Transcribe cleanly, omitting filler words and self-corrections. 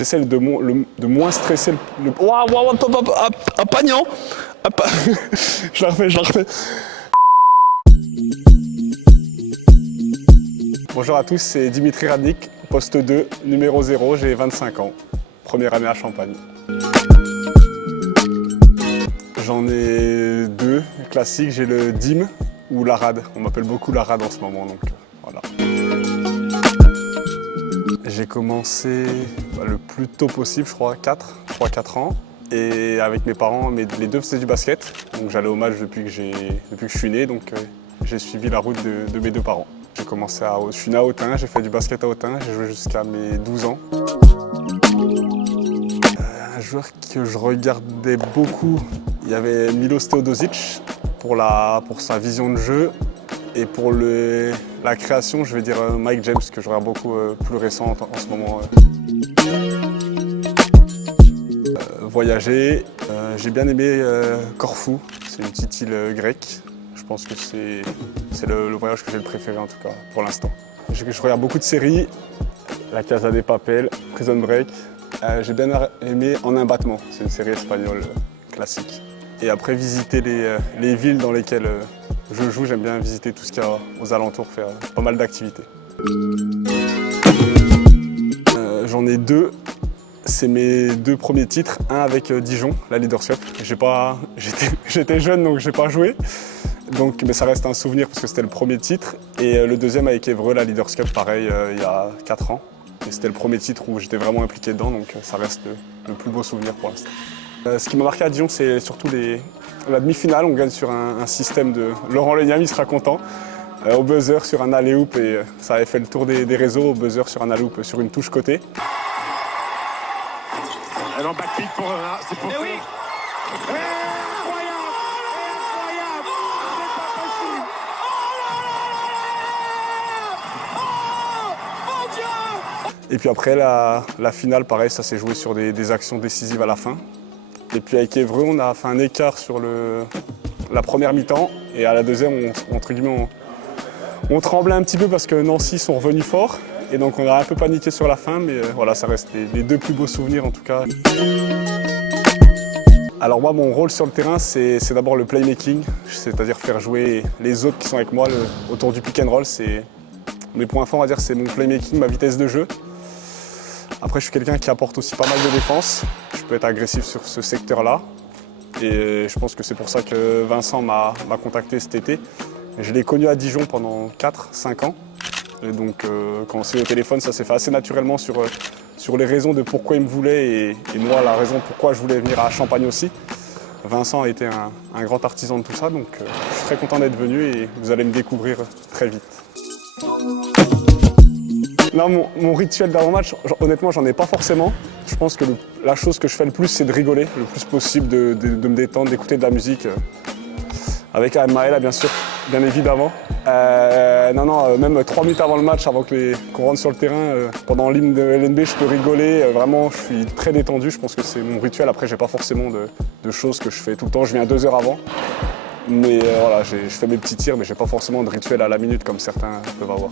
J'essaie de moins stresser le... Waouh, pagnan. Je la refais. Bonjour à tous, c'est Dimitri Radnik, poste 2, numéro 0, j'ai 25 ans, première année à Champagne. J'en ai deux classiques, j'ai le DIM ou la RAD. On m'appelle beaucoup la RAD en ce moment, donc voilà. J'ai commencé le plus tôt possible, je crois, 3-4 ans. Et avec mes parents, les deux faisaient du basket. Donc j'allais au match depuis que je suis né, donc j'ai suivi la route de mes deux parents. J'ai commencé je suis né à Autun, j'ai fait du basket à Autun, j'ai joué jusqu'à mes 12 ans. Un joueur que je regardais beaucoup, il y avait Milos Teodosic pour sa vision de jeu. Et pour la création, je vais dire Mike James, que je regarde beaucoup plus récent en ce moment. Voyager, j'ai bien aimé Corfou, c'est une petite île grecque. Je pense que c'est le voyage que j'ai le préféré en tout cas, pour l'instant. Je regarde beaucoup de séries, La Casa de Papel, Prison Break. J'ai bien aimé En un battement, c'est une série espagnole classique. Et après visiter les villes dans lesquelles je joue, j'aime bien visiter tout ce qu'il y a aux alentours, faire pas mal d'activités. J'en ai deux, c'est mes deux premiers titres, un avec Dijon, la Leaders Cup. J'étais jeune donc j'ai pas joué, mais ça reste un souvenir parce que c'était le premier titre. Et le deuxième avec Évreux, la Leaders Cup, pareil, il y a 4 ans. Et c'était le premier titre où j'étais vraiment impliqué dedans, donc ça reste le plus beau souvenir pour l'instant. Ce qui m'a marqué à Dijon, c'est surtout la demi-finale. On gagne sur un système de Laurent Legnam, il sera content. Au buzzer sur un alley-oop, et ça avait fait le tour des réseaux. Au buzzer sur un alley-oop sur une touche côté. Elle en backpick c'est pour oui. Incroyable, c'est pas possible. Et puis après la finale, pareil, ça s'est joué sur des actions décisives à la fin. Et puis avec Évreux, on a fait un écart sur la première mi-temps. Et à la deuxième, entre guillemets, on tremblait un petit peu parce que Nancy sont revenus fort. Et donc on a un peu paniqué sur la fin, mais voilà, ça reste les deux plus beaux souvenirs en tout cas. Alors moi, mon rôle sur le terrain, c'est d'abord le playmaking, c'est-à-dire faire jouer les autres qui sont avec moi autour du pick and roll. Mes points forts, on va dire, c'est mon playmaking, ma vitesse de jeu. Après, je suis quelqu'un qui apporte aussi pas mal de défense. Je peux être agressif sur ce secteur-là. Et je pense que c'est pour ça que Vincent m'a contacté cet été. Je l'ai connu à Dijon pendant 4-5 ans. Et donc, quand on s'est eu au téléphone, ça s'est fait assez naturellement sur les raisons de pourquoi il me voulait et moi, la raison pourquoi je voulais venir à Champagne aussi. Vincent a été un grand artisan de tout ça, donc je suis très content d'être venu et vous allez me découvrir très vite. Non, mon rituel d'avant-match, honnêtement, j'en ai pas forcément. Je pense que la chose que je fais le plus, c'est de rigoler le plus possible, de me détendre, d'écouter de la musique. Avec Maëla, bien sûr, bien évidemment. Même 3 minutes avant le match, avant qu'on rentre sur le terrain, pendant l'hymne de LNB, je peux rigoler. Vraiment, je suis très détendu. Je pense que c'est mon rituel. Après, j'ai pas forcément de choses que je fais tout le temps. Je viens 2 heures avant. Mais voilà, je fais mes petits tirs, mais j'ai pas forcément de rituel à la minute comme certains peuvent avoir.